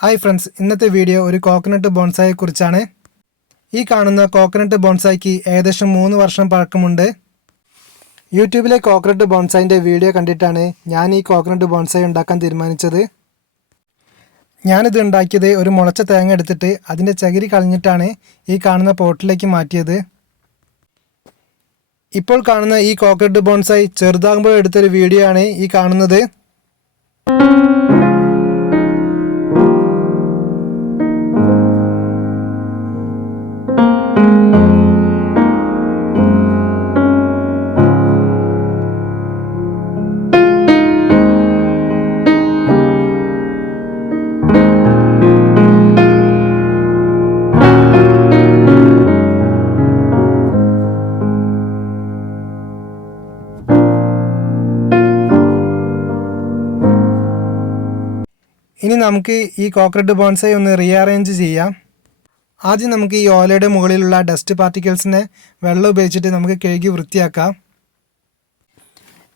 Hi friends, ഇന്നത്തെ video ഒരു coconut ബോൺസായെ കുറിച്ചാണ്. ഈ കാണുന്ന കോക്കനട്ട് ബോൺസായിക്ക് ഏകദേശം 3 വർഷം പഴക്കമുണ്ട്. യൂട്യൂബിലെ കോക്കനട്ട് ബോൺസായിൻ്റെ വീഡിയോ കണ്ടിട്ടാണ് ഞാൻ ഈ കോക്കനട്ട് ബോൺസായി ഉണ്ടാക്കാൻ തീരുമാനിച്ചത്. ഞാനിത് ഉണ്ടാക്കിയത് ഒരു മുളച്ച തേങ്ങ എടുത്തിട്ട് അതിൻ്റെ ചകിരി കളഞ്ഞിട്ടാണ് ഈ കാണുന്ന പോട്ടിലേക്ക് മാറ്റിയത്. ഇപ്പോൾ കാണുന്ന ഈ കോക്കനട്ട് ബോൺസായി ചെറുതാകുമ്പോൾ എടുത്തൊരു വീഡിയോ ആണ് ഈ കാണുന്നത്. ഇനി നമുക്ക് ഈ കോക്കനട്ട് ബോൺസായി ഒന്ന് റീഅറേഞ്ച് ചെയ്യാം. ആദ്യം നമുക്ക് ഈ ഓലയുടെ മുകളിലുള്ള ഡസ്റ്റ് പാർട്ടിക്കിൾസിനെ വെള്ളം ഉപയോഗിച്ചിട്ട് നമുക്ക് കഴുകി വൃത്തിയാക്കാം.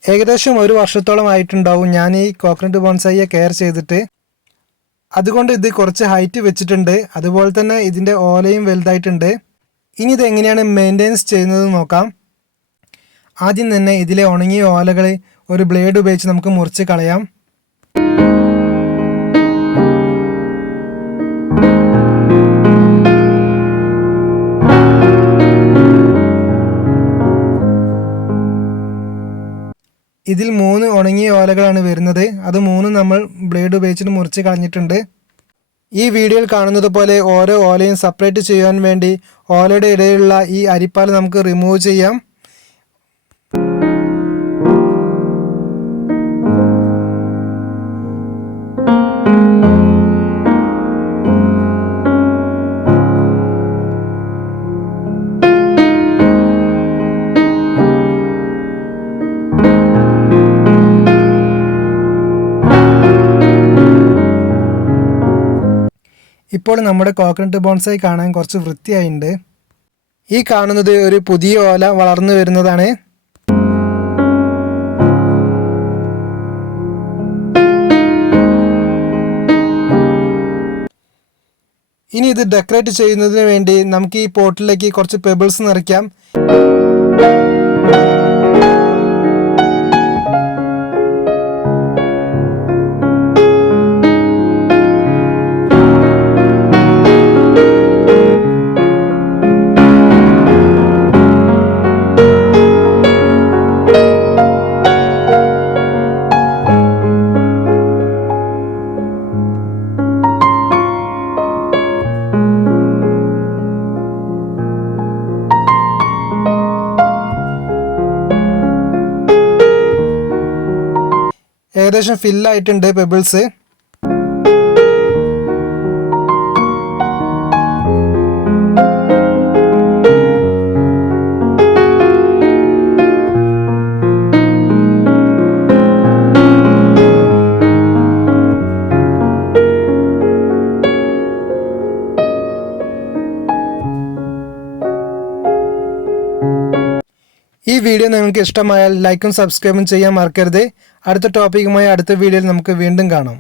ഏകദേശം 1 വർഷത്തോളം ആയിട്ടുണ്ടാവും ഞാൻ ഈ കോക്കനട്ട് ബോൺസായിയെ കെയർ ചെയ്തിട്ട്. അതുകൊണ്ട് ഇത് കുറച്ച് ഹൈറ്റ് വെച്ചിട്ടുണ്ട്. അതുപോലെ തന്നെ ഇതിൻ്റെ ഓലയും വലുതായിട്ടുണ്ട്. ഇനി ഇത് എങ്ങനെയാണ് മെയിൻ്റെനൻസ് ചെയ്യുന്നത് നോക്കാം. ആദ്യം തന്നെ ഇതിലെ ഉണങ്ങിയ ഓലകൾ ഒരു ബ്ലേഡ് ഉപയോഗിച്ച് നമുക്ക് മുറിച്ച് കളയാം. ഇതിൽ 3 ഉണങ്ങിയ ഓലകളാണ് വരുന്നത്. അത് 3 നമ്മൾ ബ്ലേഡ് ഉപയോഗിച്ചിട്ട് മുറിച്ച് കളഞ്ഞിട്ടുണ്ട്. ഈ വീഡിയോയിൽ കാണുന്നത് പോലെ ഓരോ ഓലയും സെപ്പറേറ്റ് ചെയ്യാൻ വേണ്ടി ഓലയുടെ ഇടയിലുള്ള ഈ അരിപ്പാൽ നമുക്ക് റിമൂവ് ചെയ്യാം. ഇപ്പോൾ നമ്മുടെ കോക്കനട്ട് ബോൺസായി കാണാൻ കുറച്ച് വൃത്തിയായിട്ടുണ്ട്. ഈ കാണുന്നത് ഒരു പുതിയ ഓല വളർന്നു വരുന്നതാണ്. ഇനി ഇത് ഡെക്കറേറ്റ് ചെയ്യുന്നതിന് വേണ്ടി നമുക്ക് ഈ പോട്ടിലേക്ക് കുറച്ച് പെബിൾസ് നിറയ്ക്കാം. ഏകദേശം ഫില്ലായിട്ടുണ്ട് പെബിൾസ്. ഈ വീഡിയോ നിങ്ങൾക്ക് ഇഷ്ടമായാൽ ലൈക്കും സബ്സ്ക്രൈബും ചെയ്യാൻ മറക്കരുത്. അടുത്ത ടോപ്പിക്കുമായി അടുത്ത വീഡിയോയിൽ നമുക്ക് വീണ്ടും കാണാം.